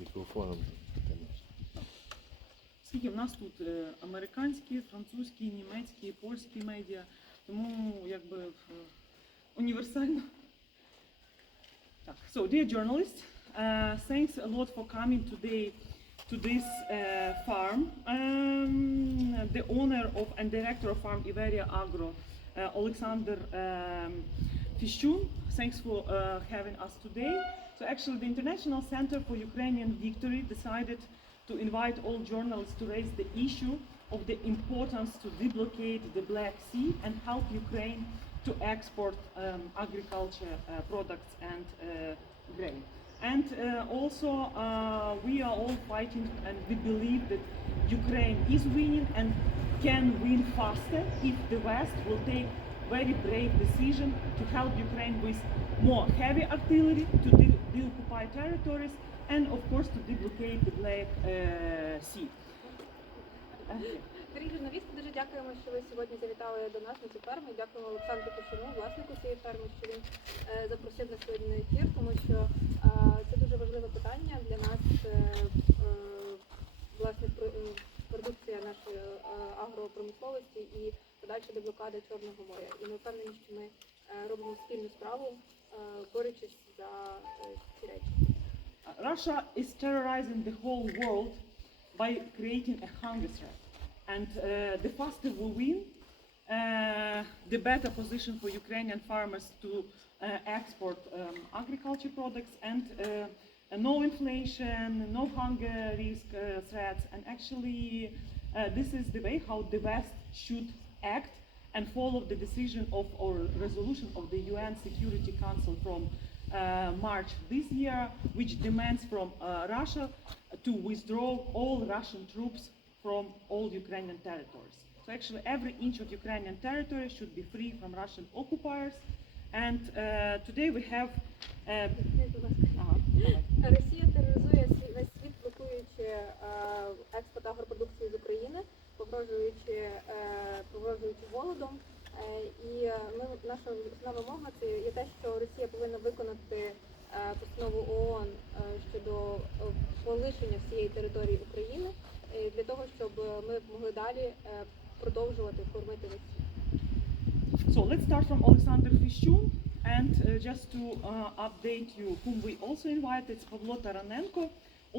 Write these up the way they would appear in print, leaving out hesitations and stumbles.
мікрофоном. Скільки в нас тут американські, французькі, німецькі, польські медіа, тому якби універсально. Так, so dear journalists, thanks a lot for coming today to this farm. The owner of and director of Farm Iveriya-agro, Olexander Fishchun, thanks for having us today. So actually the International Center for Ukrainian Victory decided to invite all journalists to raise the issue of the importance to deblocade the Black Sea and help Ukraine to export agriculture products and grain. And also we are all fighting, and we believe that Ukraine is winning and can win faster if the West will take very brave decision to help Ukraine with more heavy artillery to deoccupy territories and of course to deblocade the Black Sea. Дорогі журналісти, дуже дякуємо, що ви сьогодні завітали до нас на цю ферму. Дякуємо Олександру Фішчуну, власнику цієї ферми, що він запросив нас сьогодні на ефір, тому що це дуже важливе питання для нас, власне, продукція нашої агропромисловості і подальша деблокада Чорного моря. І ми впевнені, що ми робимо спільну справу, борючись за ці речі. Russia is terrorizing the whole world by creating a hunger threat. And the faster we win, the better position for Ukrainian farmers to export agriculture products and no inflation, no hunger risk threats. And actually this is the way how the West should act and follow the decision of or resolution of the UN Security Council from March this year, which demands from Russia to withdraw all Russian troops from all Ukrainian territories. So actually every inch of Ukrainian territory should be free from Russian occupiers. And today we have... Росія тероризує весь світ, блокуючи експорт агропродукції з України, погрожуючи голодом. І наша основна вимога це є те, що Росія повинна виконати постанову ООН щодо полишення всієї території України, для того, щоб ми могли далі продовжувати кормити весь світ. So let's start from Olexander Fishchun, and just to update you, whom we also invited, it's Pavlo Taranenko,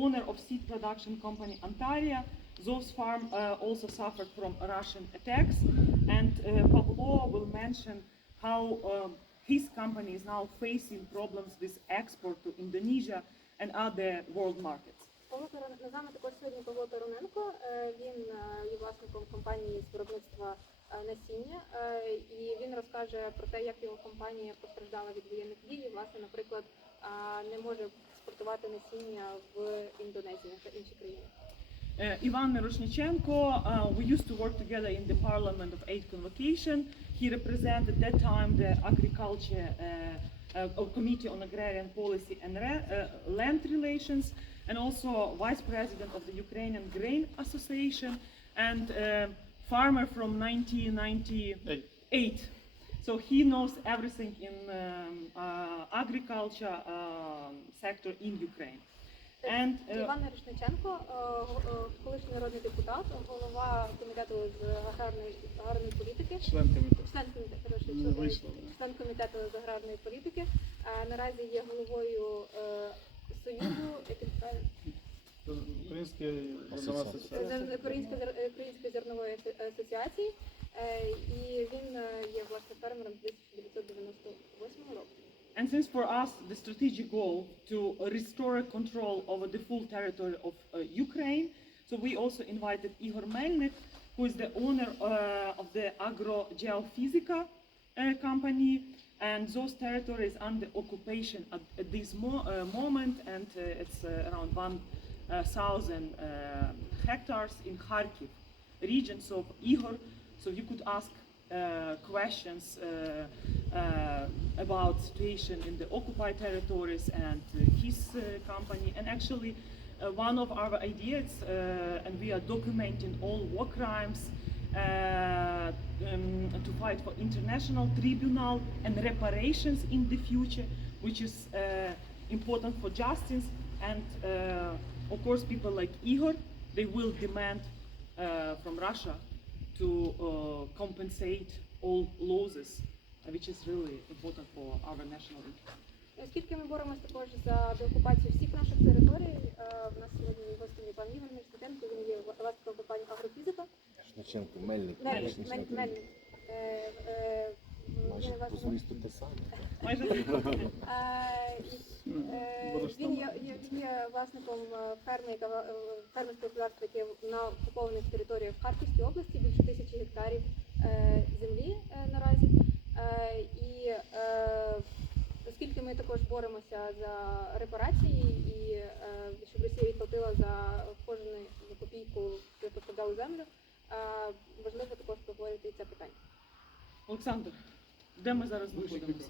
owner of seed production company Antaria. Those farm also suffered from Russian attacks, and Pavlo will mention how his company is now facing problems with export to Indonesia and other world markets. З нами також сьогодні Павло Тараненко, він є власником компанії з виробництва насіння, і він розкаже про те, як його компанія постраждала від воєнних дій, власне, наприклад, не може експортувати насіння в Індонезію та інші країни. Ivan Miroshchnichenko, we used to work together in the Parliament of 8th Convocation. He represented at that time the Agriculture Committee on Agrarian Policy and Land Relations, and also Vice President of the Ukrainian Grain Association, and farmer from 1998. So he knows everything in agriculture sector in Ukraine. Іван Мирошниченко, колишній народний депутат, голова комітету з аграрної політики, член комітету з аграрної політики, наразі є головою Союзу Української зернової асоціації, і він є власне фермером з 1998 року. And since for us the strategic goal to restore control over the full territory of Ukraine, so we also invited Ihor Melnyk, who is the owner of the Agrogeofizika company, and those territories under occupation at this moment, and it's around 1,000 hectares in Kharkiv region. So Ihor, so you could ask questions about situation in the occupied territories and his company. And actually one of our ideas, and we are documenting all war crimes to fight for international tribunal and reparations in the future, which is important for justice And of course, people like Ihor, they will demand from Russia to compensate all losses, which is really important for our national interest. Оскільки ми боремося також за деокупацію всіх наших територій, в нас сьогодні гостем є пан Ігор Melnyk, він є власником компанії Agrogeofizika. Шниченко, Мельник. Мельник. Майже по змісту те саме. Він є власником фермерського господарства, яке на окупованих територіях Харківської області, більше 1000 гектарів землі наразі. І оскільки ми також боремося за репарації і щоб Росія відплатила за кожну копійку, яку продали землю, важливо також проговорити і це питання. Олександр, де ми зараз знаходимося?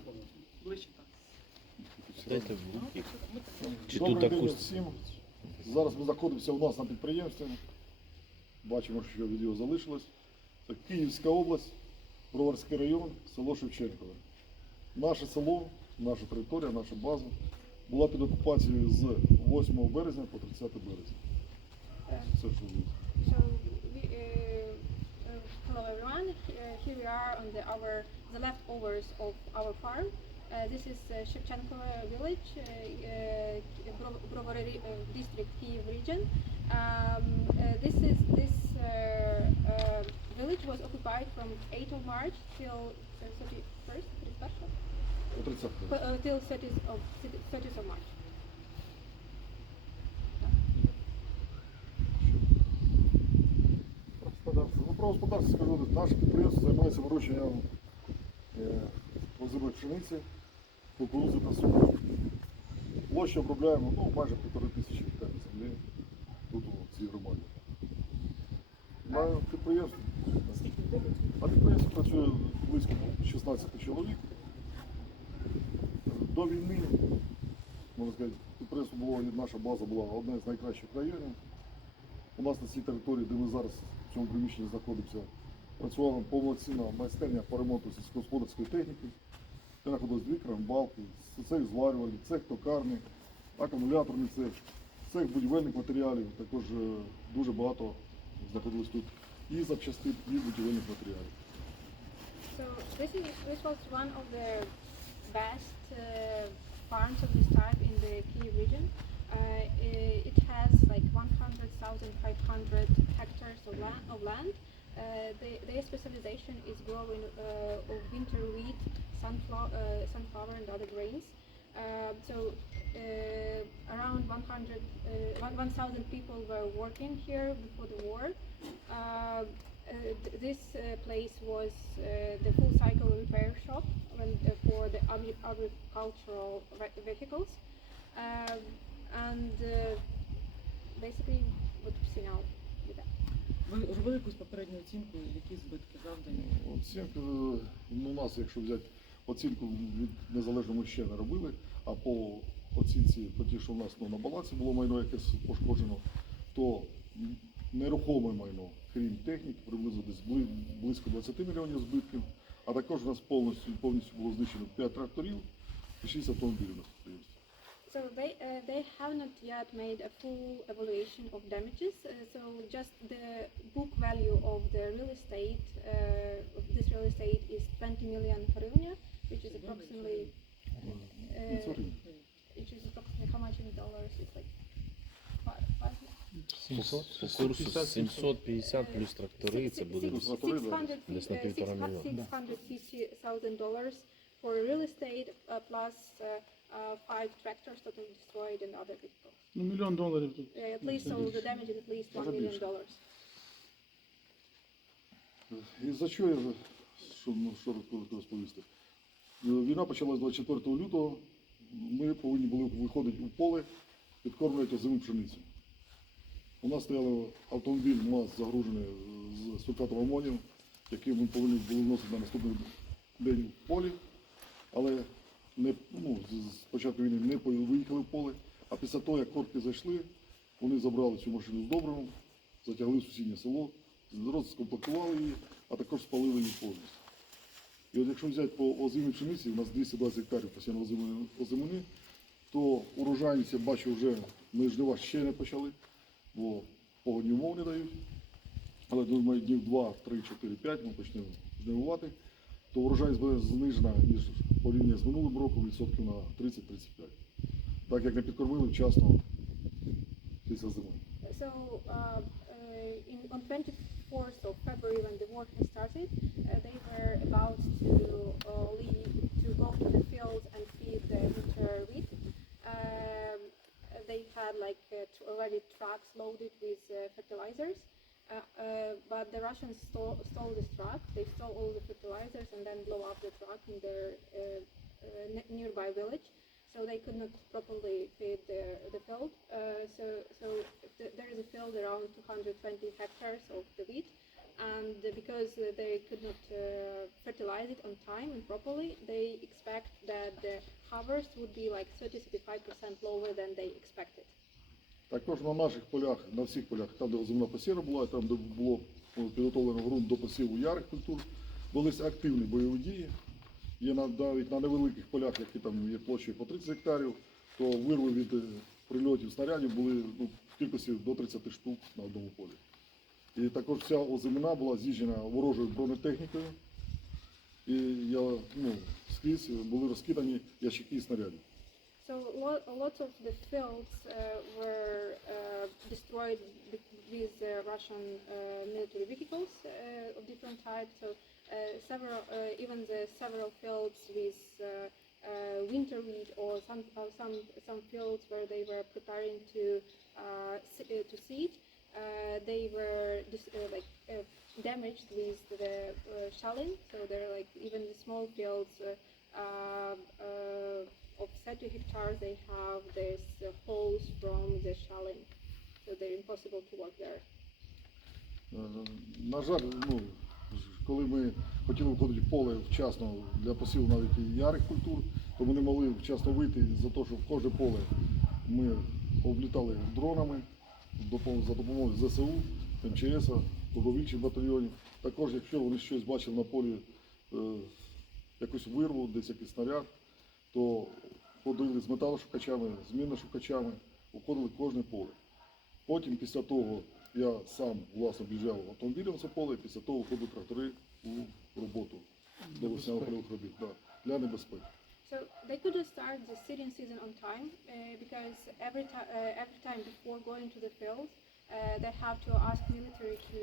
Ближче так. Дайте в руки. Чи Добрий тут день таку... всім. Зараз ми знаходимося у нас на підприємстві. Бачимо, що відео залишилось. Це Київська область, Броварський район, село Шевченкове. Наше село, наша територія, наша база була під окупацією з 8 березня по 30 березня. Все, що буде. Hello everyone. Here we are on the leftovers of our farm. This is Shevchenko village, Brovary district, Kyiv region. This village was occupied from 8th of March till 31st, По 30 till 30th of March. Ну, про господарство скажу, наше підприємство займається вирощенням озимої пшениці, кукурудзи та цукру. Площу обробляємо майже 1500 гектарів землі тут у цій громаді. На підприємстві працює близько 16 чоловік. До війни, можна сказати, підприємство було, наша база була одна з найкращих в районі. У нас на цій території, де ми зараз в цьому приміщенні знаходимося, працювала повноцінна майстерня по ремонту сільськогосподарської техніки. Де знаходились дві крамбалки, цех зварювальний, цех токарний, акумуляторний цех будівельних матеріалів. Також дуже багато знаходилось тут і запчастин, і будівельних матеріалів. So this was one of the best farms of this type in the Kyiv region. It has like 100,500 hectares of land. Their specialization is growing of winter wheat, sunflower and other grains. Around 1,000 people were working here before the war. This place was the full cycle repair shop for the agricultural vehicles. And basically what we see now with that. Ви робили якусь попередню оцінку, які збитки завдані? Оцінку, у нас, якщо взяти оцінку від незалежного, ми ще не робили, а по оцінці, по ті, що у нас на балансі було майно якесь пошкоджено, то нерухоме майно, крім техніки, приблизно десь близько 20 мільйонів збитків, а також у нас повністю було знищено 5 тракторів і 6 автомобілів на підприємстві. So they have not yet made a full evaluation of damages. So just the book value of the real estate, of this real estate is 20 million hryvnia, which is approximately, how much in dollars? It's like 5. По курсу 750 плюс трактори, це буде десь на $1,500,000. For real estate plus 5 tractors that were destroyed and other vehicles. $1 million тут. At least, so the damage is at least $1 million. І за що я що розповісти? Війна почалась 24 лютого, ми повинні були виходити у поле, підкормлювати озиму пшеницю. У нас стояв автомобіль МАЗ загружений з сульфатом амонію, який ми повинні були вносити на наступний день в полі, але спочатку війни не виїхали в поле, а після того, як корки зайшли, вони забрали цю машину з добривом, затягли в сусіднє село, розкомплектували її, а також спалили її повністю. І от якщо взяти по озимій пшениці, у нас 220 гектарів постійно озимини, то урожайність, я бачу, вже ми жнива ще не почали, бо погодні умов не дають. Але думаю, днів 2, 3, 4, 5 ми почнемо жнивувати, то урожайність буде знижена, ніж порівняно з минулим роком, відсотків на 30-35. Так як не підкормили вчасно після зими. So on 24th of February, when the war has started, they were about to go to the fields and feed the winter wheat. They had like already trucks loaded with fertilizers, but the Russians stole this truck. They stole all the fertilizers and then blow up the truck in their nearby village. So they could not properly feed the field. So there is a field around 220 hectares of the wheat, and because they could not fertilize it on time and properly, they expect that the harvest would be like 30-35% lower than they expected. Також на наших полях, на всіх полях, там де озимна посіва була, там де було підготовлено ґрунт до посіву ярих культур, велися активні бойові дії. Є навіть на невеликих полях, які там є площею по 30 гектарів, то вирви від прильотів снарядів були в кількості до 30 штук на одному полі. І також вся озимина була з'їжджена ворожою бронетехнікою, і скрізь були розкидані ящики снарядів. So lots of the fields were destroyed with Russian military vehicles of different types. So several fields with winter wheat, or some fields where they were preparing to seed, they were damaged with the shelling. So they're like even the small fields of 30 hectares, they have this holes from the shelling, so they're impossible to work there. На жаль, коли ми хотіли виходити в поле вчасно для посіву навіть і ярих культур, то ми не могли вчасно вийти за те, що в кожне поле ми облітали дронами за допомогою ЗСУ, МЧС, добровольчих батальйонів. Також, якщо вони щось бачили на полі, якусь вирву, десь якийсь снаряд, то ходили з металошукачами, з міношукачами, обходили кожне поле. Потім, після того, я сам власно об'їжджав автомобілем це поле, і після того входили трактори у роботу до весняно-польових робіт для небезпеки. So they couldn't start the seeding season on time because every time before going to the fields, they have to ask military to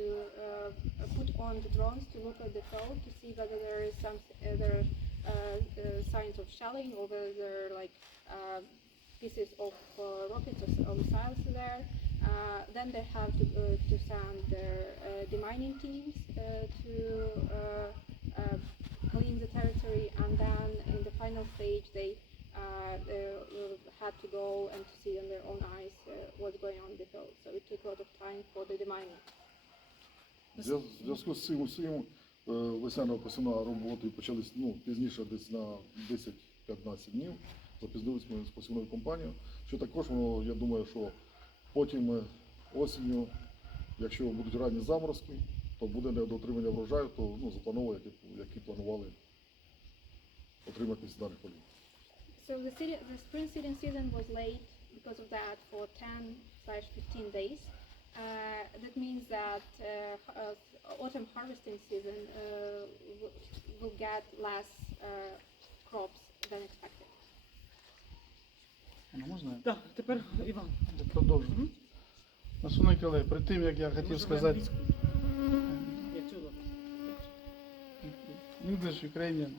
put on the drones to look at the field to see whether there is some signs of shelling, or whether there are like pieces of rockets or missiles there. Then they have to send their demining teams to clean the territory, and then in the final stage they had to go and to see on their own eyes what's going on in the field. So it took a lot of time for the demining. В зв'язку з цим усім весняно-посівна роботи почались пізніше, десь на 10-15 днів. Запізнилися ми з посівною компанією, що також, я думаю, що потім осінню, якщо будуть ранні заморозки, то буде недоотримання врожаю, то заплановано, які планували отримати з даних полів. So the spring seeding season was late because of that for 10-15 days. That means that autumn harvesting season will get less crops than expected. Можна? Так, тепер Іван. Я продовжу. Шановні колеги, перед тим, як я хотів сказати... English, Ukrainian.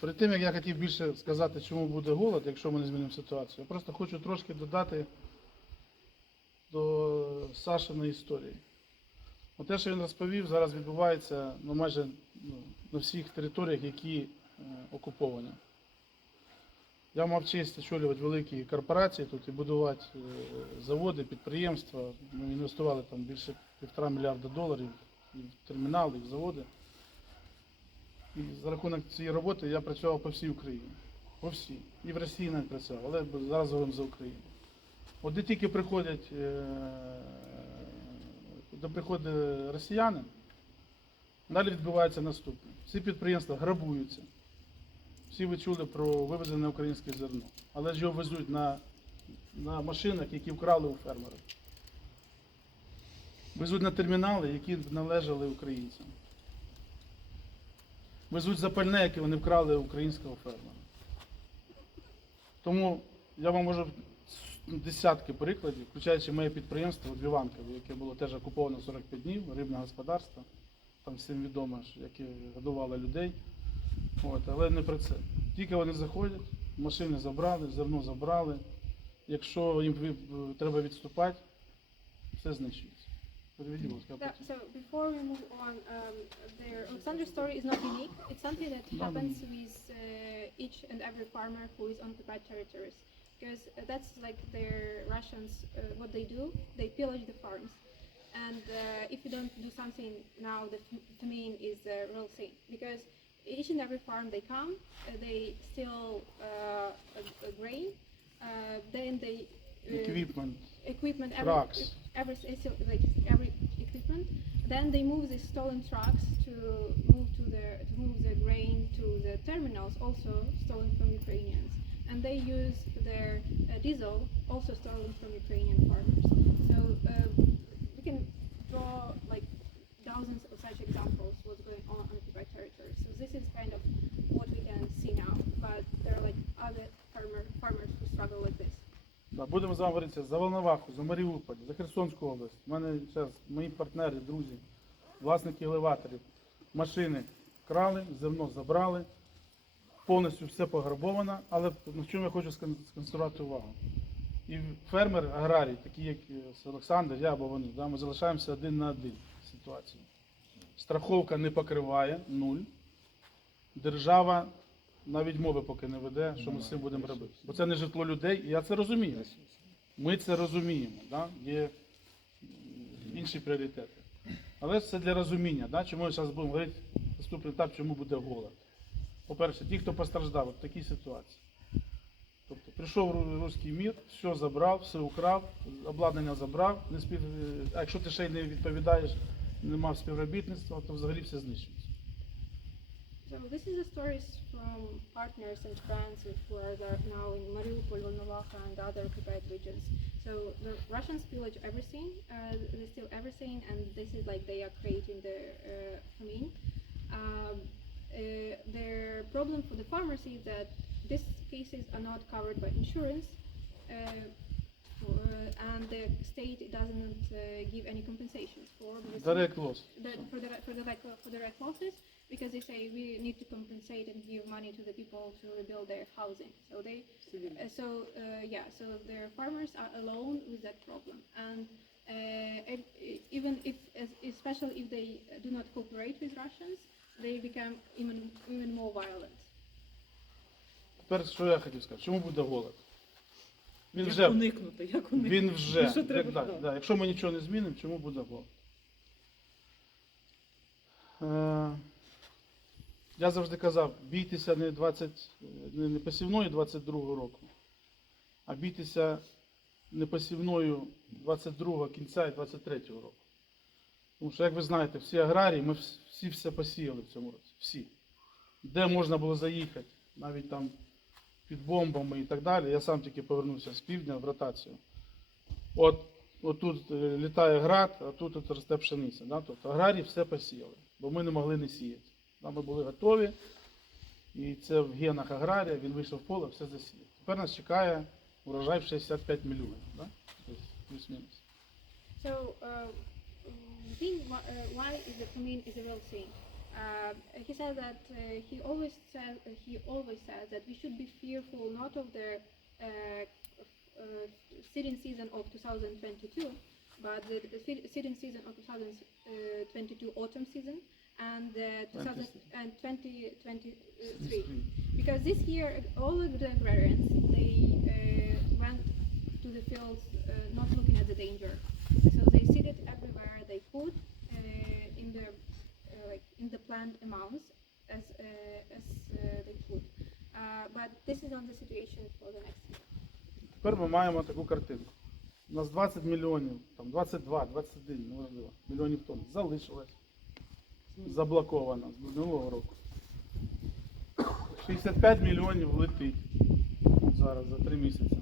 Перед тим, як я хотів більше сказати, чому буде голод, якщо ми не змінимо ситуацію, я просто хочу трошки додати до Сашиної історії. Те, що він розповів, зараз відбувається майже на всіх територіях, які окуповані. Я мав честь очолювати великі корпорації тут і будувати заводи, підприємства. Ми інвестували там більше $1,5 мільярда і в термінали, і в заводи. І за рахунок цієї роботи я працював по всій Україні. По всій. І в Росії навіть працював, але зараз говоримо за Україну. От де тільки приходять росіяни, далі відбувається наступне. Всі підприємства грабуються. Всі ви чули про вивезене українське зерно. Але ж його везуть на машинах, які вкрали у фермерів. Везуть на термінали, які належали українцям. Везуть запальне, яке вони вкрали у українського фермера. Тому я вам можу десятки прикладів, включаючи моє підприємство в Іванкові, яке було теж окуповано 45 днів, рибне господарство, там всім відомо, яке годувало людей. Але не про це. Тільки вони заходять, машини забрали, зерно забрали. Якщо їм треба відступати, все знищується. Переведіть, будь ласка, So before we move on, Alexander's story is not unique. It's something that happens with each and every farmer who is on occupied territories, because that's like their Russians. What they do, they pillage the farms, and if you don't do something now, the famine is a real thing. Because each and every farm they come, they steal grain, then they equipment, trucks. every equipment. Then they move these stolen trucks to move the grain to the terminals, also stolen from Ukrainians. And they use their diesel, also stolen from Ukrainian farmers. So we can draw like thousands of such examples what's going on occupied territories. So this is kind of what we can see now. But there are like other farmers who struggle like this. Будемо з вами говорити за Волноваху, за Маріуполь, за Херсонську область. У мене зараз мої партнери, друзі, власники елеваторів, машини крали, зерно забрали, повністю все пограбовано, але на чому я хочу сконцентрувати увагу. І фермер, аграрій, такі як Олександр, я або вони, ми залишаємося один на один з ситуацією. Страховка не покриває, нуль. Держава навіть мови поки не веде, що ми з цим будемо робити. Бо це не житло людей, і я це розумію. Ми це розуміємо, є інші пріоритети. Але це для розуміння, чому ми зараз будемо говорити наступний етап, чому буде голод. По-перше, ті, хто постраждав в такій ситуації. Тобто прийшов руський мір, все забрав, все украв, обладнання забрав, а якщо ти ще й не відповідаєш, не мав співробітництва, то взагалі все знищується. So this is the stories from partners and friends who are there now in Mariupol, Volnovakha and other occupied regions. So the Russians pillage everything, they steal everything, and this is like they are creating the famine. Their problem for the farmers is that these cases are not covered by insurance, and the state doesn't give any compensations for Direct loss. For direct losses, because they say we need to compensate and give money to the people to rebuild their housing. So they, so their farmers are alone with that problem, and even if, especially if they do not cooperate with Russians, they become even more violent. Тепер, що я хотів сказати, чому буде голод? Як уникнути? Він вже, Що треба? якщо ми нічого не змінимо, чому буде голод? Я завжди казав, бійтеся не посівної 22-го року, а бійтеся не посівною 22-го кінця і 23-го року. Тому що, як ви знаєте, всі аграрії, ми всі все посіяли в цьому році. Всі. Де можна було заїхати, навіть там під бомбами і так далі. Я сам тільки повернувся з півдня в ротацію. От тут літає град, а тут росте пшениця. Тобто аграрії все посіяли, бо ми не могли не сіяти. Ми були готові, і це в генах аграрія, він вийшов в поле, все засіяв. Тепер нас чекає урожай в 65 мільйонів. Плюс-мінус. So, the thing why is the famine is a real thing. He said that he always says that we should be fearful not of the seeding season of 2022, but the seeding season of 2022 autumn season and 2023. Because this year all of the agrarians they went to the fields not looking at the danger. So they seeded everywhere they could in the planned amounts as they could. But this is not the situation for the next year. Тепер ми маємо таку картинку. У нас 20 мільйонів, там 22, 21, неважливо, мільйонів тонн залишилось. Заблоковано з минулого року. 65 мільйонів летить от зараз за 3 місяці.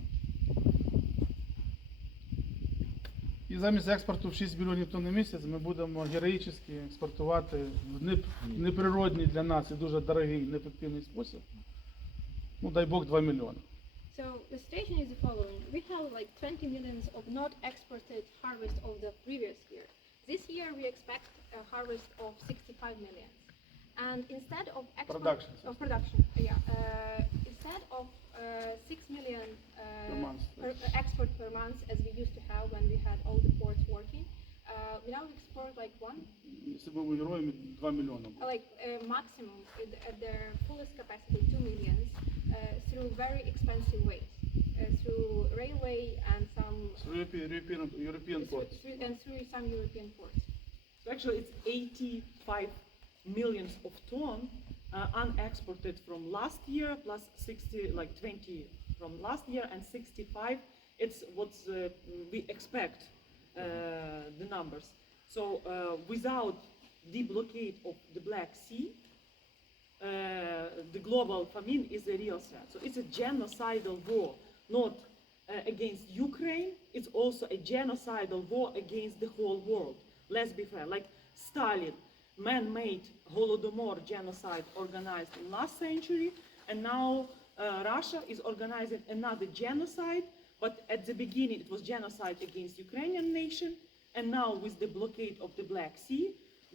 І замість експорту в 6 мільйонів тонн на місяць ми будемо героїчно експортувати в неприродний для нас і дуже дорогий, неефективний спосіб. Ну, дай Бог, 2 мільйони. So the situation is the following. We have like 20 millions of not exported harvest of the previous year. This year we expect a harvest of 65 million. And instead of export instead of 6 million export per month as we used to have when we had all the ports working, we now export like one. Якщо б ви героями, 2 мільйони. Like maximum at their fullest capacity 2 millions through very expensive ways, through railway and some European ports. through some European ports. So actually it's 85 millions of ton unexported from last year plus 60, like 20 from last year and 65. It's what we expect the numbers. So without the blockade of the Black Sea, the global famine is a real threat. So it's a genocidal war, not against Ukraine, it's also a genocidal war against the whole world. Let's be fair, like Stalin, man-made Holodomor genocide organized in last century, and now Russia is organizing another genocide, but at the beginning it was genocide against Ukrainian nation, and now with the blockade of the Black Sea,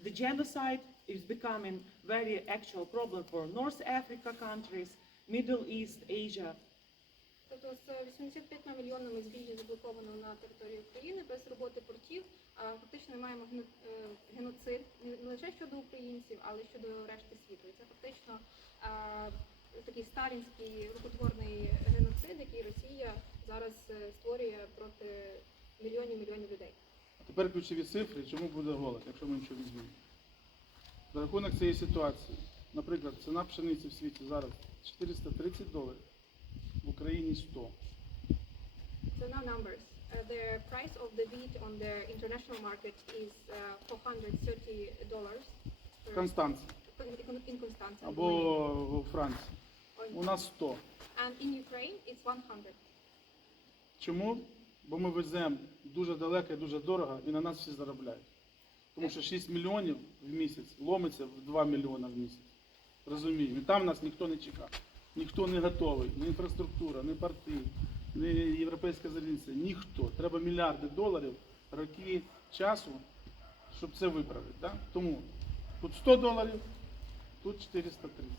the genocide is becoming very actual problem for North Africa countries, Middle East, Asia. Тобто з 85 мільйонами збіжжя заблоковано на території України без роботи портів. Фактично ми маємо геноцид не лише щодо українців, але й щодо решти світу. І це фактично такий сталінський рукотворний геноцид, який Росія зараз створює проти мільйонів людей. А тепер ключові цифри, чому буде голод, якщо ми нічого не змінимо. За рахунок цієї ситуації, наприклад, ціна пшениці в світі зараз $430, в Україні 100. So now numbers. The price of the wheat on the international market is $430 В Констанці in Constance. або у Франції. У нас 100. And in Ukraine it's 100. Чому? Бо ми веземо дуже далеко і дуже дорого, і на нас всі заробляють. Тому що 6 мільйонів в місяць ломиться в 2 мільйони в місяць. Розуміємо. І там нас ніхто не чекає. Ніхто не готовий. Ні інфраструктура, ні порти, ні європейська залізниця. Ніхто. Треба мільярди доларів, роки часу, щоб це виправити. Да? Тому тут $100, тут 430.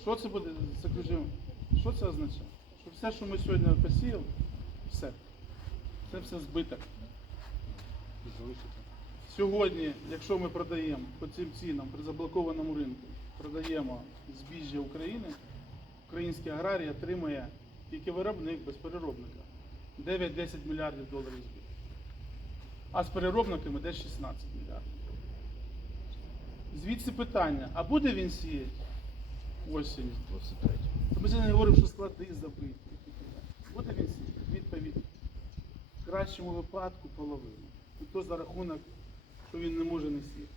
Що це буде? Що це означає? Що все, що ми сьогодні посіяли, все. Це все збиток. Сьогодні, якщо ми продаємо по цим цінам при заблокованому ринку, продаємо збіжжя України, український аграрій отримує тільки виробник без переробника 9-10 мільярдів доларів збитку. А з переробниками десь 16 мільярдів. Звідси питання, а буде він сіяти осінь? Ми сьогодні говоримо, що склади забиті. Буде він сіяти? Відповідь. В кращому випадку половину. І то за рахунок, що він не може не сіяти.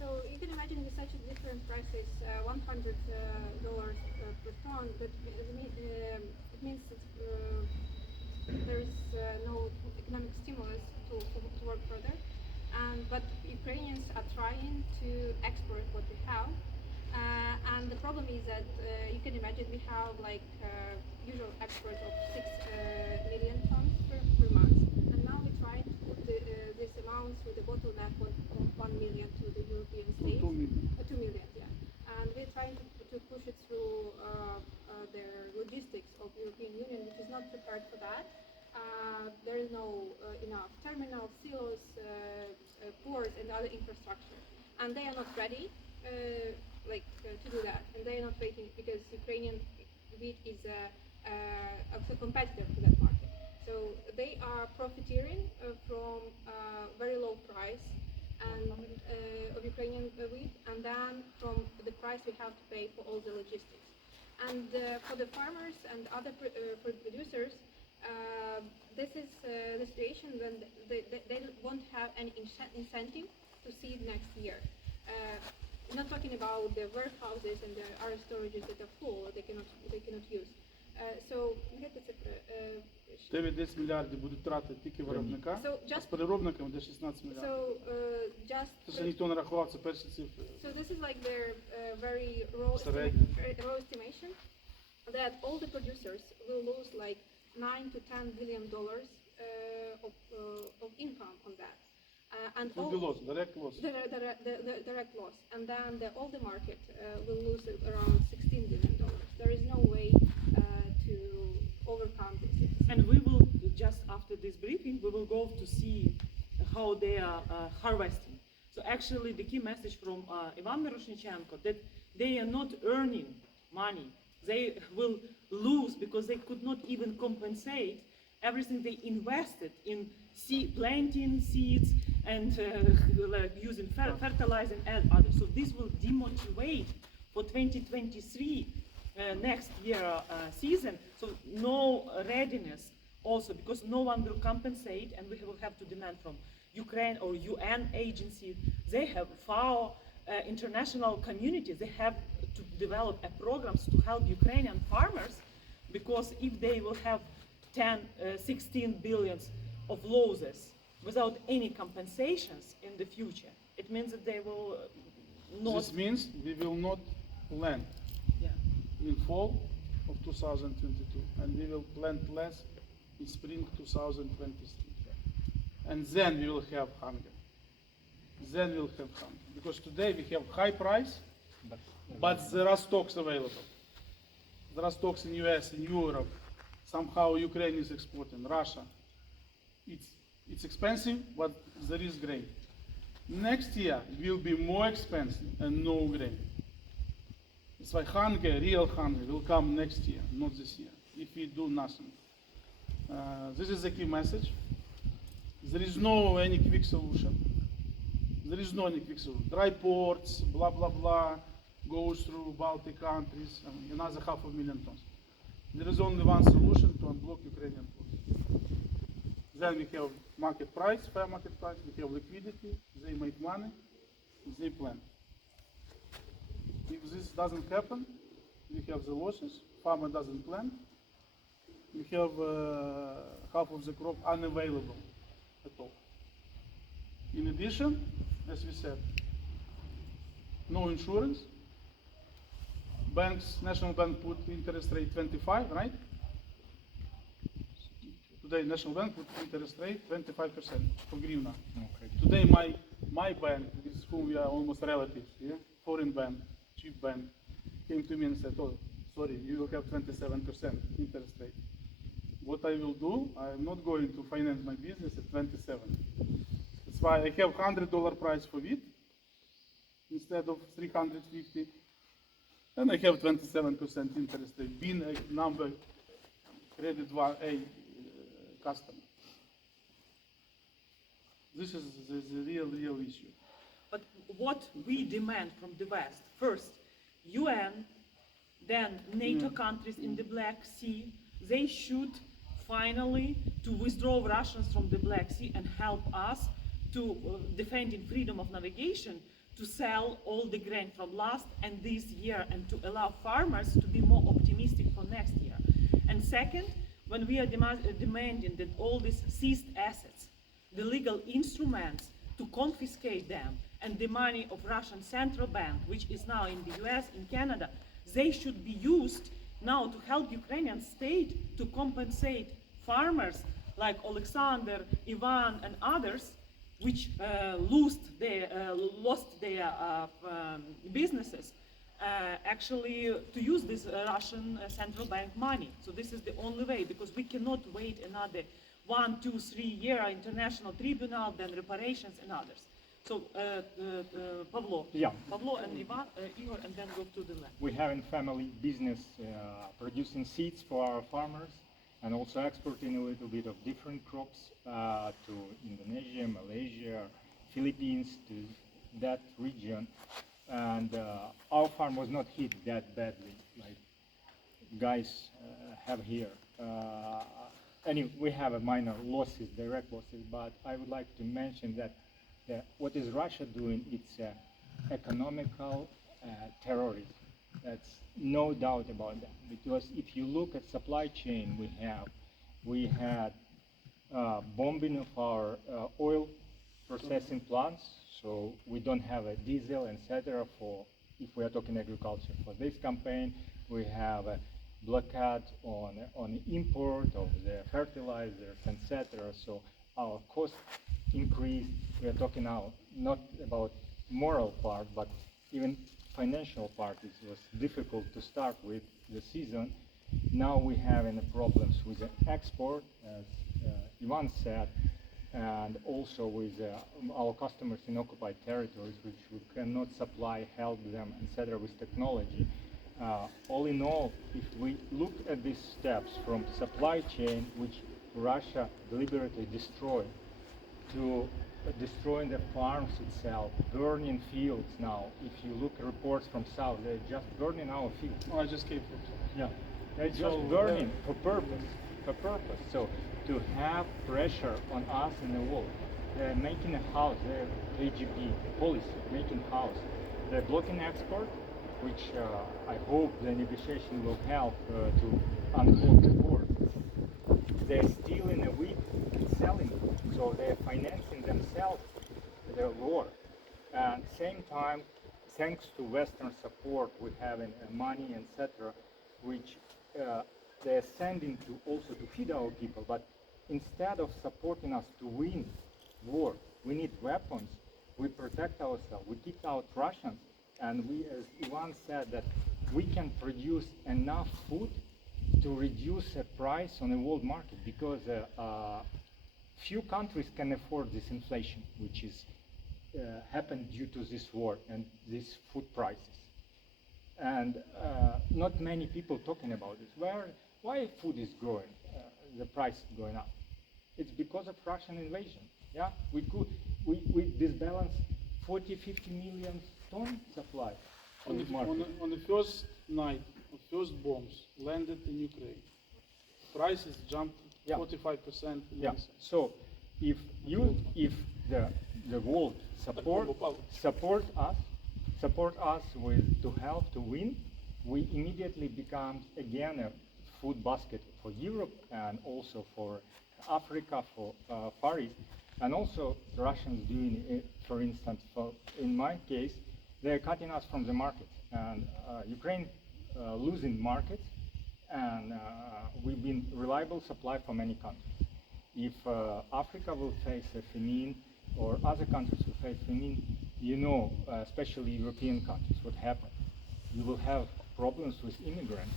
So you can imagine with such different prices, $100 per ton, but it means that there is no economic stimulus to work further. But Ukrainians are trying to export what we have. And the problem is that you can imagine we have like usual export of 6 million tons per month. And now we try to put this amount through the bottleneck of 1 million to the European states. 2 million, yeah. And we're trying to push it through the logistics of European Union, which is not prepared for that. There is no enough terminals, silos, ports, and other infrastructure. And they are not ready to do that. And they are not waiting because Ukrainian wheat is a competitor to that market. So they are profiteering from very low price and of Ukrainian wheat, and then from the price we have to pay for all the logistics. And for the farmers and other for producers, this is the situation when they won't have any incentive to seed next year. I'm not talking about the warehouses and the our storages that are full, they cannot use. So яка цифра? 9-10 мільярдів будуть трати тільки виробника, So а з just переробниками буде 16 мільярдів. so Це ще ніхто не рахував, це перші цифри. So this is like their very raw Середньо. estimation that all the producers will lose like 9 to 10 billion dollars of income on that, and It will be loss, direct loss. the direct loss, and then all the market will lose around 16 billion dollars. There is no way to overcome this. And we will, just after this briefing, we will go to see how they are harvesting. So actually the key message from Ivan Miroshchnichenko that they are not earning money. They will lose because they could not even compensate everything they invested in planting seeds and like using fertilizer and others. So this will demotivate for 2023 next year season. So no readiness also because no one will compensate, and we will have to demand from Ukraine or UN agencies. They have FAO, international communities. They have to develop programs to help Ukrainian farmers, because if they will have 16 billions of losses without any compensations in the future, it means that they will not. This means we will not plant Yeah. in fall of 2022, and we will plant less in spring 2023. And then we will have hunger. Then we will have hunger. Because today we have high price, but there are stocks available. There are stocks in US, in Europe. Somehow Ukraine is exporting, Russia. It's expensive, but there is grain. Next year will be more expensive and no grain. It's why hunger, real hunger, will come next year, not this year, if we do nothing. This is the key message. There is no any quick solution. There is no any quick solution. Dry ports, blah, blah, blah, goes through Baltic countries, another 500,000 tons. There is only one solution to unblock Ukrainian ports. Then we have market price, fair market price, we have liquidity, they make money, they plant. If this doesn't happen, we have the losses, farmer doesn't plant, we have half of the crop unavailable at all. In addition, as we said, no insurance. Banks, National Bank put interest rate 25, right? Today, National Bank put interest rate 25% for Grivna. Okay. Today, my bank, with whom we are almost relatives, yeah? Foreign bank, cheap bank, came to me and said, oh, sorry, you will have 27% interest rate. What I will do, I am not going to finance my business at 27. That's why I have $100 price for wheat instead of 350, and I have 27% interest rate, being a number credit A customer. This is the real issue. But what we demand from the West, first, UN, then NATO countries in the Black Sea, they should finally to withdraw Russians from the Black Sea and help us to defending freedom of navigation, to sell all the grain from last and this year, and to allow farmers to be more optimistic for next year. And second, when we are demanding that all these seized assets, the legal instruments to confiscate them, and the money of Russian Central Bank, which is now in the US, in Canada, they should be used now to help Ukrainian state to compensate farmers like Olexander, Ivan, and others, which lost their businesses, actually to use this Russian Central Bank money. So this is the only way, because we cannot wait another 1, 2, 3 year international tribunal, then reparations and others. So Pavlo, Yeah. Pavlo and Ivan, Ihor, and then go to the left. We have in family business producing seeds for our farmers and also exporting a little bit of different crops to Indonesia, Malaysia, Philippines, to that region. And our farm was not hit that badly, like guys have here. Anyway, we have a minor losses, direct losses, but I would like to mention that what is Russia doing? It's economical terrorism. That's no doubt about that. Because if you look at supply chain we had bombing of our oil processing plants, so we don't have a diesel, etc. for, if we are talking agriculture. For this campaign, we have a blockade on import of the fertilizers, etc. So our cost increased. We are talking now not about moral part, but even financial part. It was difficult to start with the season. Now we have any problems with the export, as Ivan said, and also with our customers in occupied territories, which we cannot supply, help them, etc. with technology. All in all, if we look at these steps from supply chain, which Russia deliberately destroyed, to destroying the farms itself, burning fields now. If you look at reports from south, they're just burning our fields. Oh, I just came from. Yeah, they're just burning for purpose. So to have pressure on us in the world, they're making a house, their KGB policy, making house. They're blocking export, which I hope the negotiation will help to unblock the war. They're stealing a wheat and selling it, so they're financing themselves their war. And same time, thanks to Western support, we having money, etc., which they're sending to also to feed our people. But instead of supporting us to win war, we need weapons. We protect ourselves. We kick out Russians, and we, as Ivan said, that we can produce enough food to reduce the price on the world market, because few countries can afford this inflation, which is happened due to this war and these food prices. And not many people talking about this. Why food is growing, the price is going up? It's because of Russian invasion. Yeah, we disbalance 40-50 million ton supply On the first night, the first bombs landed in Ukraine, prices jumped 45%. Yeah. So if the world support us with to help to win, we immediately become again a food basket for Europe and also for Africa, for Far East, and also the Russians doing it. For instance, in my case, they're cutting us from the market, and Ukraine losing markets, and we've been reliable supply for many countries. If Africa will face a famine, or other countries will face famine, you know, especially European countries, what happens? You will have problems with immigrants.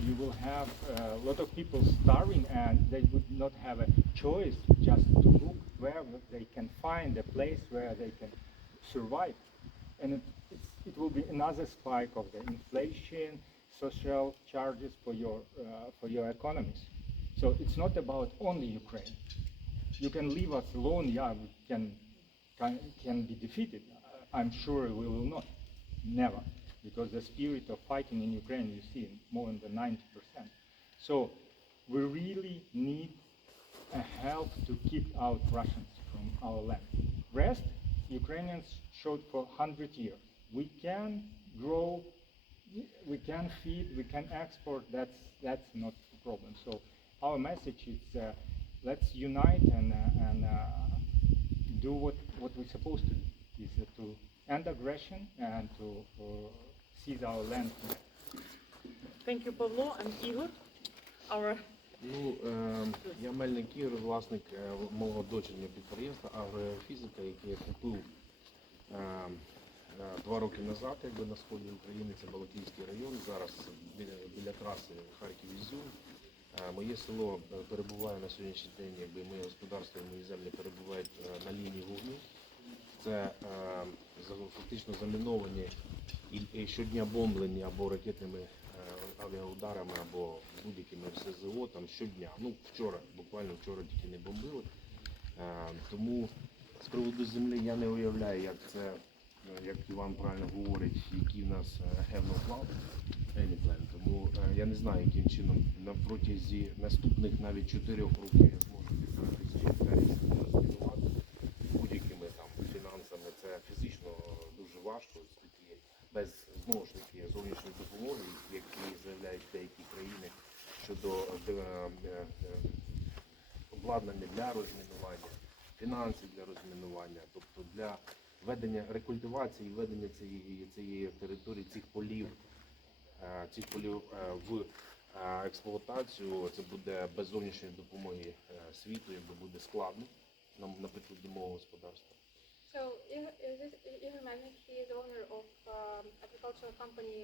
You will have a lot of people starving, and they would not have a choice just to look where they can find a place where they can survive. And it will be another spike of the inflation, social charges for your economies. So it's not about only Ukraine. You can leave us alone, yeah, we can be defeated. I'm sure we will not, never, because the spirit of fighting in Ukraine, you see, more than 90%. So we really need a help to keep out Russians from our land. Rest, Ukrainians showed for 100 years. We can grow, we can feed, we can export, that's not the problem. So our message is let's unite and do what we're supposed to do, is to end aggression and to seize our land. Thank you, Pavlo and Ihor. Our Ну, я Мельник Ігор, власник мого дочірнього підприємства Agrogeofizika, яке я купив 2 роки назад, якби на сході України, це Балаклійський район, зараз біля траси Харків-Ізюм. Моє село перебуває на сьогоднішній день, якби моє господарство і мої землі перебувають на лінії вогню. Це фактично заміновані і щодня бомблені або ракетними авіаударами, або будь-якими СЗО там щодня. Ну, вчора, буквально вчора тільки не бомбили. Тому з приводу землі я не уявляю, як це, як Іван правильно говорить, який в нас гевноплав. Тому я не знаю, яким чином на протязі наступних навіть 4 років я зможу підтримати ці гектарі, щоб розмінувати будь-якими там фінансами. Це фізично дуже важко, оскільки без знову ж таки зовнішньої допомоги, які заявляють деякі країни щодо обладнання для розмінування, фінансів для розмінування, тобто для ведення рекультивації, ведення цієї території, цих полів в експлуатацію, це буде без зовнішньої допомоги світу, якби буде складно, наприклад, для мого господарства. So Ihor Melnyk, he is owner of agricultural company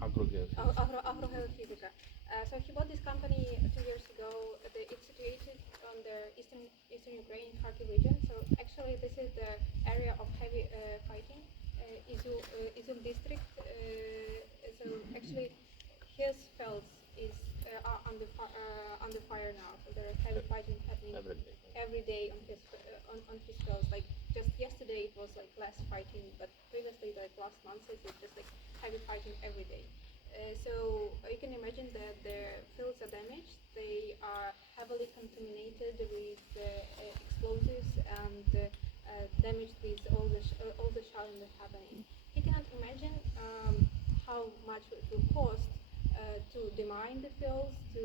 Agrogeofizika. So he bought this company 2 years ago. It's situated on the eastern Ukraine, Kharkiv region. So actually, this is the area of heavy fighting, Izum district. So actually, his fields are under fire now. So there is heavy fighting happening every day on his fields. Like just yesterday, it was like less fighting, but previously, like last month, it's just like heavy fighting every day. So you can imagine that their fields are damaged. They are heavily contaminated with explosives and damaged with all the shelling that's happening. You cannot imagine how much it will cost to demine the fields, to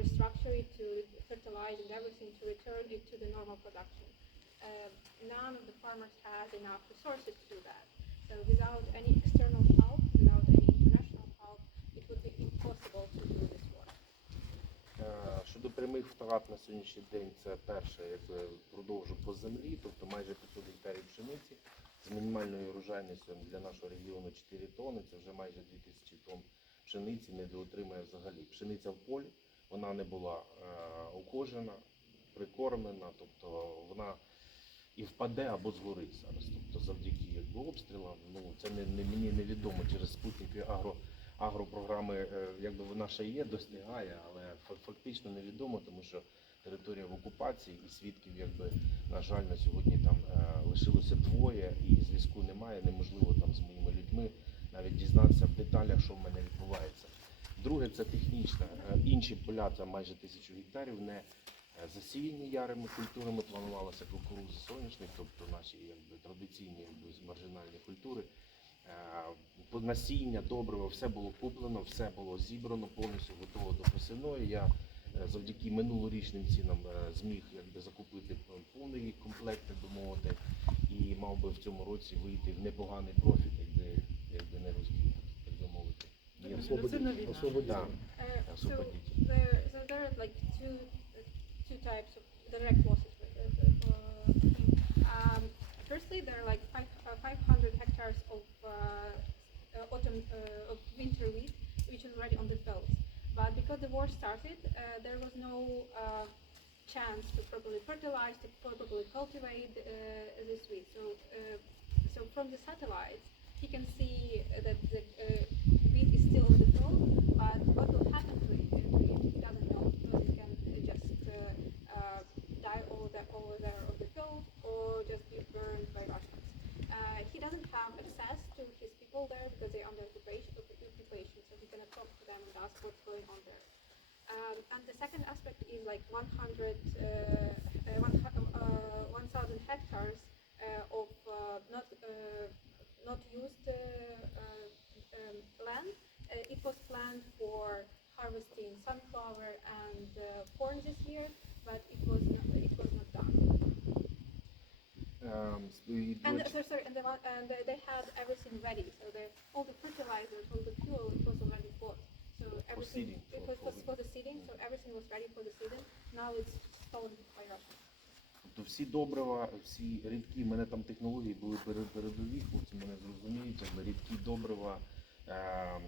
restructure it, to fertilize and everything, to return it to the normal production. None of the farmers has enough resources to do that. So without any external help, without any international help, it would be impossible to do this work. Щодо прямих втрат на сьогоднішній день, це перше, якби продовжу по землі, тобто майже 500 гектарів пшениці з мінімальною урожайністю для нашого регіону 4 тонни, це вже майже 2000 тонн пшениці недоотримає взагалі. Пшениця в полі, вона не була укошена, прикормлена, тобто вона і впаде або згорить зараз. Тобто завдяки обстрілам, це мені невідомо через спутники агропрограми, якби вона ще є, достигає, але фактично невідомо, тому що територія в окупації і свідків, якби, на жаль, на сьогодні там лишилося 2 і зв'язку немає, неможливо там з моїми людьми навіть дізнатися в деталях, що в мене відбувається. Друге, це технічне. Інші поля, це майже 1000 гектарів, не засіяні ярими культурами, планувалося кукурудза, соняшник, тобто наші традиційні маржинальні культури. Насіння, добриво, все було куплено, все було зібрано, повністю готово до посівної. Я завдяки минулорічним цінам зміг закупити повний комплект, так би мовити, і мав би в цьому році вийти в непоганий профіт, якби не розкрив, так би мовити. So there are like two types of direct losses. Firstly, there are like 500 hectares of of winter wheat, which is already on the fields. But because the war started, there was no chance to properly fertilize, to properly cultivate this wheat. So from the satellites, you can see that the wheat is still on the field, but what will happen to it, he doesn't know, because it can just die over there on the field or just be burned by Russians. He doesn't have access to his people there because they're under occupation, so he cannot talk to them and ask what's going on there. And the second aspect is like 1,000 hectares of not used land. It was planned for harvesting sunflower and corn this year, but it was not done. And they had everything ready. So all the fertilizers, all the fuel, it was already bought. So everything it was for the seeding. So everything was ready for the seeding. Now it's stolen by Russia. Тобто всі добрива, всі рідкі, в мене там технології були передові, хлопці мене зрозуміють, рідкі добрива,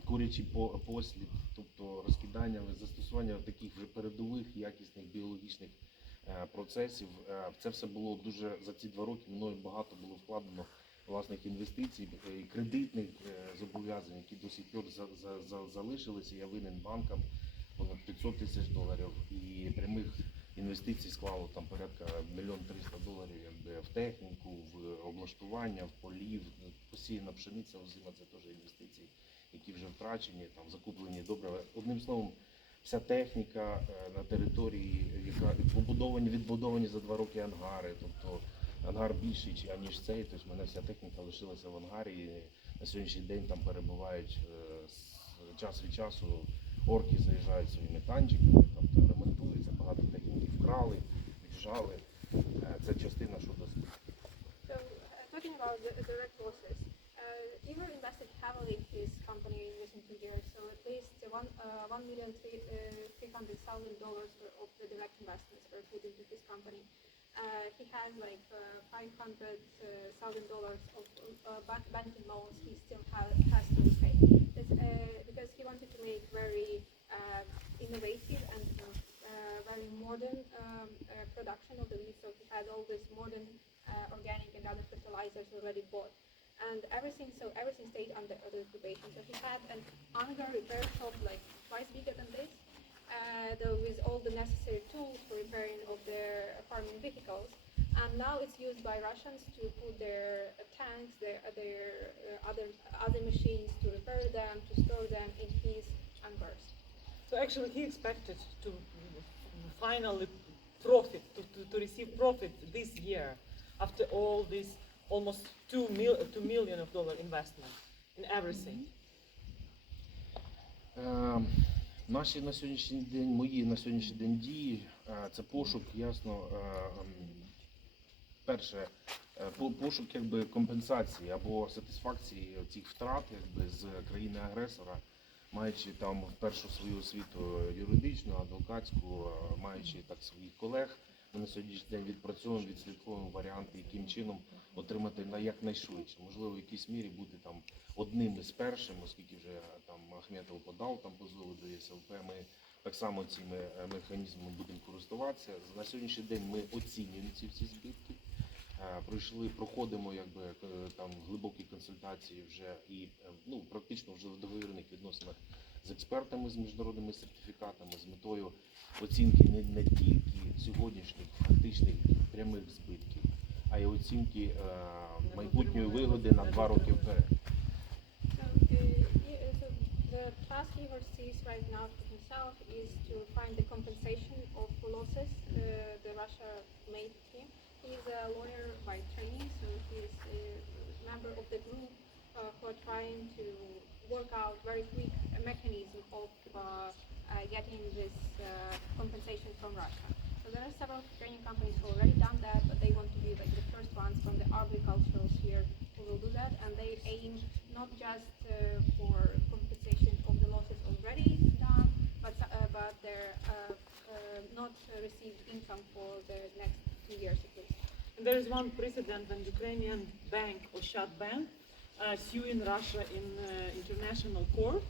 курячий послід, тобто розкидання, застосування таких вже передових якісних біологічних процесів. Це все було дуже, за ці 2 роки мною багато було вкладено власних інвестицій, кредитних зобов'язань, які до сих пір залишилися. Я винен банкам понад $500 тисяч і прямих інвестицій склало там порядка $1 300 000 в техніку, в облаштування, в полів, посіяна пшениця, озима, це теж інвестиції, які вже втрачені, там закуплені добрива. Одним словом, вся техніка на території, яка відбудовані за 2 роки ангари, тобто ангар більший, аніж цей, тобто в мене вся техніка лишилася в ангарі. І на сьогоднішній день там перебувають час від часу, орки заїжджають своїми танчиками, тобто ремонтуються, багато техніки вкрали, віджали. Це частина, що досить. So, talking about the direct losses, Ihor invested heavily in his company in recent 2 years, so at least $1,300,000 of the direct investments were put into his company. He has like $500,000 of banking loans he still has to repay. Because he wanted to make very innovative and very modern production of the wheat, so he had all this modern organic and other fertilizers already bought. And everything stayed under occupation. So he had an anger repair shop like twice bigger than this, though with all the necessary tools for repairing of their farming vehicles. And now it's used by Russians to put their tanks, their other machines to repair them, to store them in his hangars. So actually he expected to finally profit, to receive profit this year after all this almost $2 million investment in everything. Наші на сьогоднішній день, мої на сьогоднішній день дії, це пошук, ясно, перше, пошук компенсації або сатисфакції цих втрат з країни-агресора, маючи там першу свою освіту юридичну, адвокатську, маючи так своїх колег. Ми на сьогоднішній день відпрацьовуємо, відслідковуємо варіанти, яким чином отримати якнайшвидше. Можливо, в якійсь мірі бути там одним із першим, оскільки вже там Ахметов подав там позови до ЄСЛП. Ми так само цими механізмами будемо користуватися. На сьогоднішній день ми оцінюємо ці всі збитки. Проходимо там глибокі консультації вже і практично вже в договірних відносинах з експертами, з міжнародними сертифікатами, з метою оцінки не тільки сьогоднішніх фактичних прямих збитків, а й оцінки майбутньої вигоди на 2 роки вперед. The task Ihor sees right now for himself is to find the compensation of losses the Russia made him. He is a lawyer by training, so he is a member of the group who are trying to work out very quick mechanism of getting this compensation from Russia. So there are several Ukrainian companies who already done that, but they want to be like the first ones from the agricultural sphere who will do that, and they aim not just for compensation of the losses already done, but their not received income for the next 2 years at least. And there is one precedent when Ukrainian bank, Oshad Bank, suing Russia in international court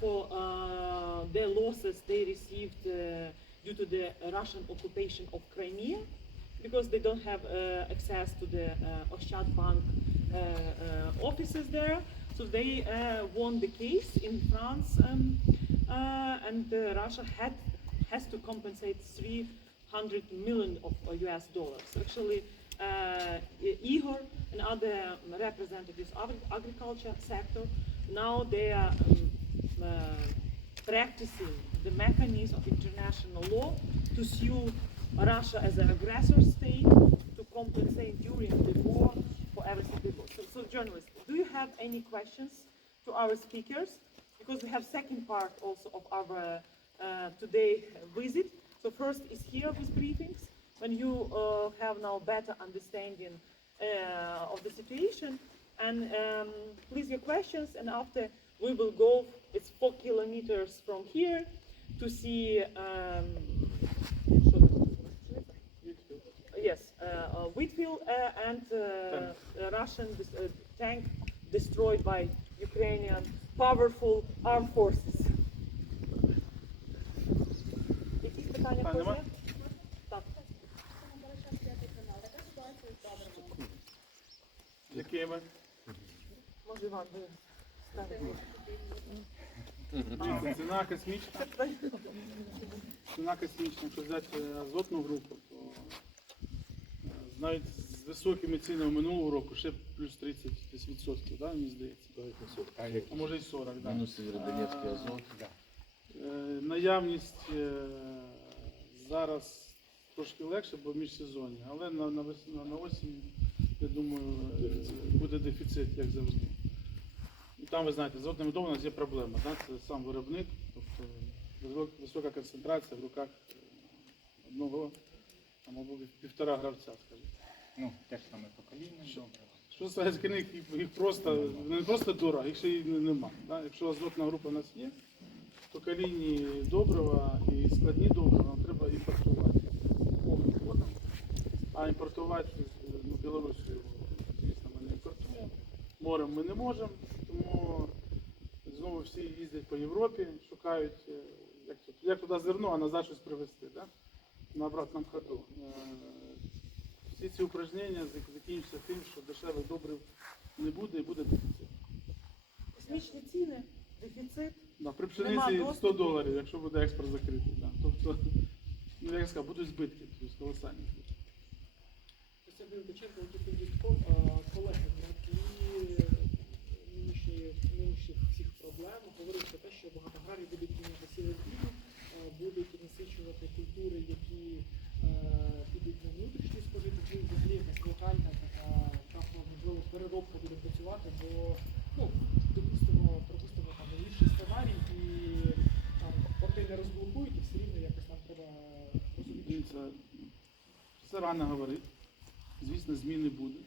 for the losses they received due to the Russian occupation of Crimea, because they don't have access to the Oshad Bank offices there. So they won the case in France, and Russia has to compensate $300 million of US dollars. Actually, Ihor and other representatives of the agriculture sector, now they are practicing the mechanism of international law to sue Russia as an aggressor state to compensate during the war for everything people. So journalists, do you have any questions to our speakers? Because we have second part also of our today visit. So first is here with briefings, when you have now better understanding of the situation. And please your questions, and after we will go, it's 4 kilometers from here to see Wheatfield and Russian tank destroyed by Ukrainian powerful armed forces. Якісь питання Пане, нема? Так. Якими? Може, Іван, ви ставите. Дивіться, ціна космічна. Ціна космічна. Якщо взяти азотну групу, то навіть з високими цінами минулого року ще плюс 30%, да, мені здається. А може і 40, да. Мінус Сєвєродонецький азот. Наявність зараз трошки легше, бо міжсезоння, але на осінь, я думаю, буде дефіцит, як завжди. І там, ви знаєте, з одним медом у нас є проблема, да? Це сам виробник, тобто висока концентрація в руках одного, там, або півтора гравця, скажімо. Ну, те ж саме покоління, добре. Що стосується книг, їх просто, не просто дорого, їх ще й нема. Да? Якщо азотна група у нас є, то калійні добрива і складні добрива нам треба імпортувати повним ходом. А імпортувати Білорусію, звісно, ми не імпортуємо. Морем ми не можемо, тому знову всі їздять по Європі, шукають, як туди зерно, а назад щось привезти, да? На обратному ходу. Всі ці упражнення закінчаться тим, що дешевих добрив не буде і буде дефіцит. Космічні ціни, дефіцит. Да, при Нема пшениці доступу. $100, якщо буде експорт закритий. Да. Тобто, ну, як я сказав, будуть збитки, тобто колосальні збитки. Олександр Фishchun, колеги на тлі нинішніх всіх проблем говорить про те, що багато аграріїв будуть міняти сіли зміну, будуть насичувати культури, які підуть на внутрішній спожиток, і взагалі якась локальна така, можливо, переробка буде працювати, бо, ну, пропустимо там найгірший сценарій, і там порти не розблокують, і все рівно якось нам треба розуміти. Дивіться, це рано говорити. Звісно, зміни будуть.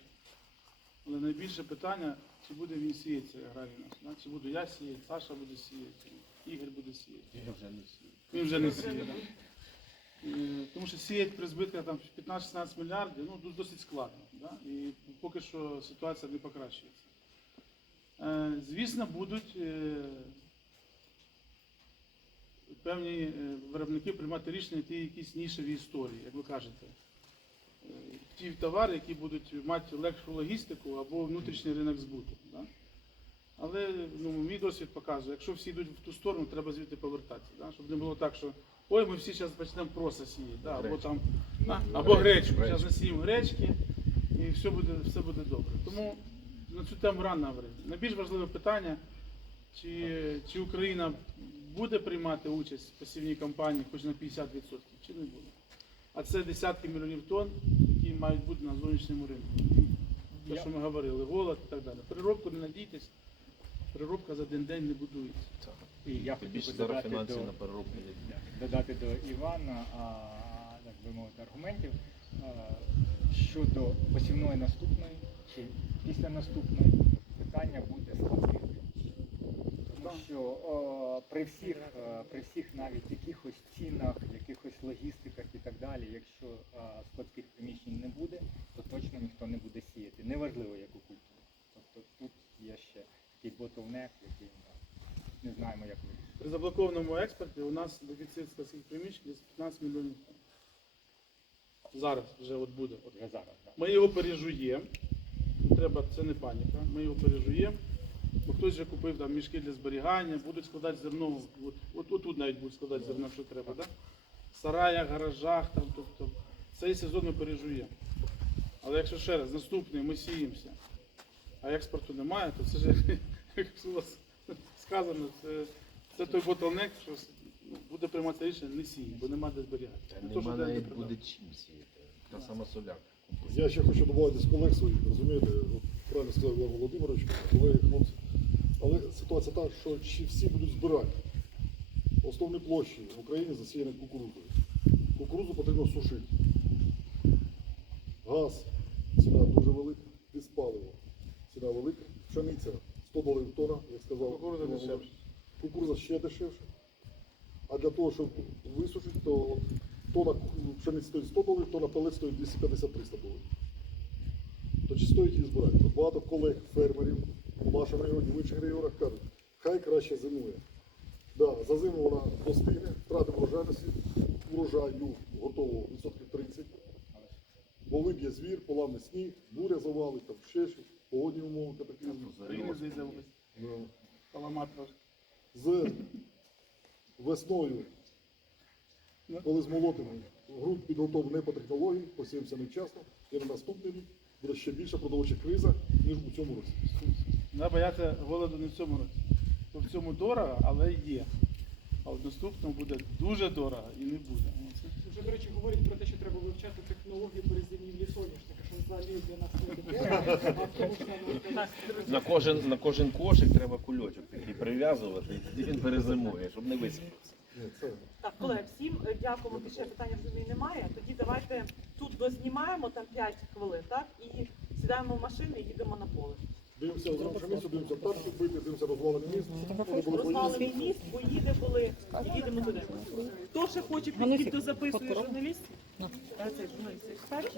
Але найбільше питання, чи буде він сіяти, цей аграрій наш. Да? Чи буду я сіяти, Саша буде сіяти, Ігор буде сіяти. Я вже не сію. Він вже не сіє. Да? Тому що сіяти при збитках там 15-16 мільярдів, ну, досить складно. Да? І поки що ситуація не покращується. Звісно, будуть певні виробники приймати рішення ті якісь нішеві історії, як ви кажете. Ті товари, які будуть мати легшу логістику або внутрішній ринок збуту. Да? Але ну, мій досвід показує, якщо всі йдуть в ту сторону, треба звідти повертатися. Да? Щоб не було так, що ой, ми всі зараз почнемо просто сіяти, да? Або, там, або гречку. Зараз насіємо гречки і все буде добре. Тому на цю тему рано говорити. Найбільш важливе питання, чи Україна буде приймати участь в посівній кампанії хоч на 50%, чи не буде. А це десятки мільйонів тонн, які мають бути на зовнішньому ринку. Те, що ми говорили, голод і так далі. Переробку не надійтесь, переробка за один день не будується. І я Тим хотів більше би зараз додати фінанси до, на переробку. додати до Івана, так би мовити, аргументів щодо посівної наступної чи після наступної питання буде складських приміщень. Тому що при всіх навіть якихось цінах, якихось логістиках і так далі, якщо складських приміщень не буде, то точно ніхто не буде сіяти. Неважливо, яку культуру. Тобто тут є ще такий bottleneck, який ми не знаємо, як вирішити. При заблокованому експорті у нас дефіцит складських приміщень десь 15 мільйонів тонн. Зараз вже от буде. Вже зараз. Так. Ми його пережуємо. Це не паніка. Ми його пережуємо. Бо хтось вже купив там мішки для зберігання, будуть складати зерно. От тут навіть будуть складати зерно, що треба. Да? В сараях, гаражах. Там, тобто, цей сезон ми пережуємо. Але якщо ще раз, наступний ми сіємося, а експорту немає, то це ж, як у вас сказано, це той bottleneck, що буде приймати рішення, не сіє, бо нема де зберігати. Нема навіть буде чим сіяти. Та сама солярка. Я ще хочу додати з колег своїх, розумієте, от правильно сказав Іван Володимирович, колеги, хлопці. Але ситуація та, що чи всі будуть збирати. Основні площі в Україні засіяні кукурудзою. Кукурудзу потрібно сушити. Газ, ціна дуже велика, диспаливо, ціна велика, пшениця $100 тонна, як сказав. Кукурудза дешевше. Кукурудза ще дешевше. А для того, щоб висушити, то тонна пшениці стоїть $100, тонна пелет стоїть $250-300. То чи стоїть її збирати? От багато колег, фермерів у вашому регіоні, в інших регіонах кажуть, хай краще зимує. Да, за зиму вона достигне, втрати врожайності, урожаю готово відсотків 30. Бо виб'є звір, поламне сніг, буря завалить, там ще щось, погодні умови, катаклізми. Україна зайде в область. Ну, Поламати трошки. з весною, коли змолотимо, ґрунт підготовлений не по технології, посіємося невчасно, і на наступний рік буде ще більша продовольча криза, ніж у цьому році. Треба боятися голоду не в цьому році. Бо в цьому дорого, але є. А в наступному буде дуже дорого і не буде. до речі, говорить про те, що треба вивчати технологію перезимівлі соняшника, що взагалі для нас не таке, а в тому саме На кожен кошик треба кульочок такий прив'язувати, і тоді він перезимує, щоб не висипався. Так, колеги, всім дякуємо. Більше питань, розумію, немає. Тоді давайте тут дознімаємо там 5 хвилин, так? І сідаємо в машину і їдемо на поле. Дивимося за пшеницю, дивимося пташки вбити, дивимося розвалений міст. Розвалений міст, поїде були, і їдемо туди. Хто ще хоче підійти, хто записує журналістів? Цей журналіст експерт.